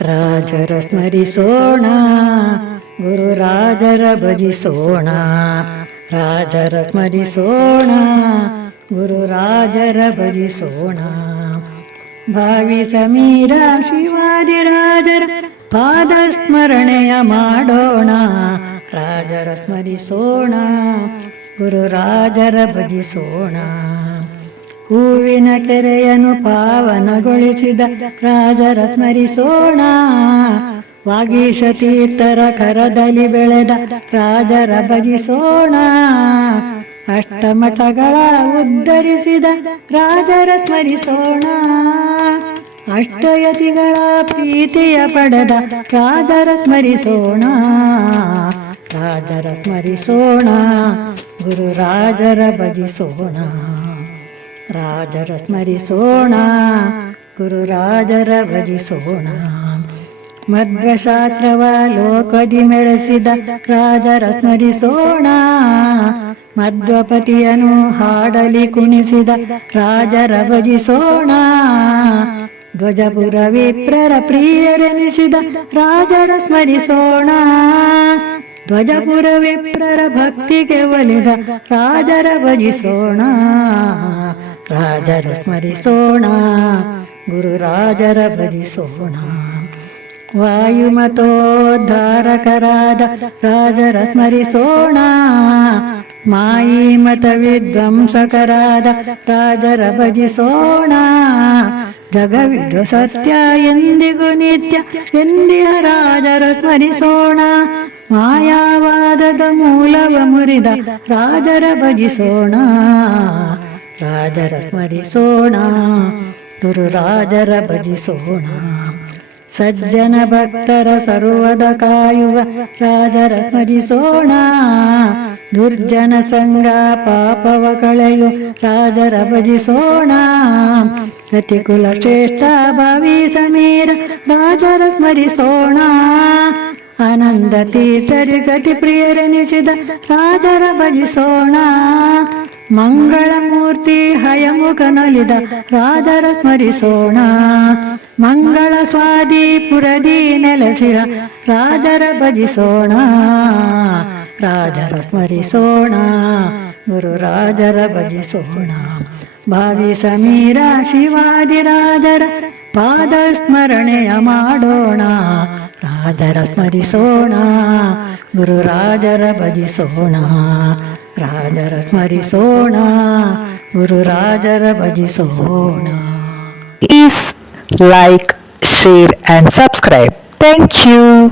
ರಾಜರ ಸ್ಮರಿಸೋಣ, ಗುರುರಾಜರ ಭಜಿಸೋಣ. ರಾಜರ ಸ್ಮರಿಸೋಣ, ಗುರುರಾಜರ ಭಜಿಸೋಣ. ಭಾವಿ ಸಮೀರ ಶಿವಾದಿರಾಜರ ಪಾದ ಸ್ಮರಣೆಯ ಮಾಡೋಣ. ರಾಜರ ಸ್ಮರಿಸೋಣ, ಗುರುರಾಜರ ಭಜಿಸೋಣ. ಹೂವಿನ ಕೆರೆಯನ್ನು ಪಾವನಗೊಳಿಸಿದ ರಾಜರ ಸ್ಮರಿಸೋಣ. ವಾಗೀಶ ತೀರ್ಥರ ಕರದಲ್ಲಿ ಬೆಳೆದ ರಾಜರ ಭಜಿಸೋಣ. ಅಷ್ಟಮಠಗಳ ಉದ್ಧರಿಸಿದ ರಾಜರ ಸ್ಮರಿಸೋಣ. ಅಷ್ಟಯತಿಗಳ ಪ್ರೀತಿಯ ಪಡೆದ ರಾಜರ ಸ್ಮರಿಸೋಣ. ರಾಜರ ಸ್ಮರಿಸೋಣ, ಗುರುರಾಜರ ಭಜಿಸೋಣ. ರಾಜರ ಸ್ಮರಿಸೋಣ, ಗುರುರಾಜರ ಭಜಿಸೋಣ. ಮಧ್ವಶಾಸ್ತ್ರವ ಲೋಕದಿ ಮೆರೆಸಿದ ರಾಜರ ಸ್ಮರಿಸೋಣ. ಮಧ್ವಪತಿಯನು ಹಾಡಲಿ ಕುಣಿಸಿದ ರಾಜರ ಭಜಿಸೋಣ. ಧ್ವಜಪುರ ವಿಪ್ರರ ಪ್ರಿಯರೆನಿಸಿದ ರಾಜರ ಸ್ಮರಿಸೋಣ. ಧ್ವಜಪುರ ವಿಪ್ರರ ಭಕ್ತಿಗೆ ಒಲಿದ ರಾಜರ ಭಜಿಸೋಣ. ರಾಜರ ಸ್ಮರಿಸೋಣ, ಗುರುರಾಜರ ಭಜಿಸೋಣ. ವಾಯುಮತೋದ್ಧಾರಕರಾದ ರಾಜರ ಸ್ಮರಿಸೋಣ. ಮಾಯಿ ಮತ ವಿಧ್ವಂಸಕರಾದ ರಾಜರ ಭಜಿಸೋಣ. ಜಗವಿದು ಸತ್ಯ ಎಂದಿಗೂ ನಿತ್ಯ ಎಂದಿಯ ರಾಜರ ಸ್ಮರಿಸೋಣ. ಮಾಯಾವಾದದ ಮೂಲವ ಮುರಿದ ರಾಜರ ಭಜಿಸೋಣ. ರಾಜರ ಸ್ಮರಿಸೋಣ, ಗುರುರಾಜರ ಭಜಿಸೋಣ. ಸಜ್ಜನ ಭಕ್ತರ ಸರ್ವದ ಕಾಯುವ ರಾಜರ ಸ್ಮರಿಸೋಣ. ದುರ್ಜನ ಸಂಗ ಪಾಪವ ಕಳೆಯು ರಾಜರ ಭಜಿಸೋಣ. ರತಿಕುಲ ಶ್ರೇಷ್ಠ ಭಾವಿ ಸಮೀರ ರಾಜರ ಸ್ಮರಿಸೋಣ. ಆನಂದ ತೀರ್ಥರಿ ಗತಿ ಪ್ರಿಯರೆನಿಸಿದ ರಾಜರ ಭಜಿಸೋಣ. ಮಂಗಳ ಮೂರ್ತಿ ಹಯಮುಖ ನಲಿದ ರಾಜರ ಸ್ಮರಿಸೋಣ. ಮಂಗಳ ಸ್ವಾದಿ ಪುರದಿ ನೆಲೆಸಿದ ರಾಜರ ಭಜಿಸೋಣ. ರಾಜರ ಸ್ಮರಿಸೋಣ, ಗುರುರಾಜರ ಭಜಿಸೋಣ. ಭಾವಿ ಸಮೀರ ಶಿವಾದಿರಾಜರ ಪಾದ ಸ್ಮರಣೆಯ ಮಾಡೋಣ. ರಾಜರ ಸ್ಮರಿಸೋಣ, ಗುರುರಾಜರ ಭಜಿಸೋಣ. ರಾಜರ ಸ್ಮರಿಸೋಣ, ಗುರುರಾಜರ ಭಜಿಸೋಣ. Please like, share and subscribe. Thank you.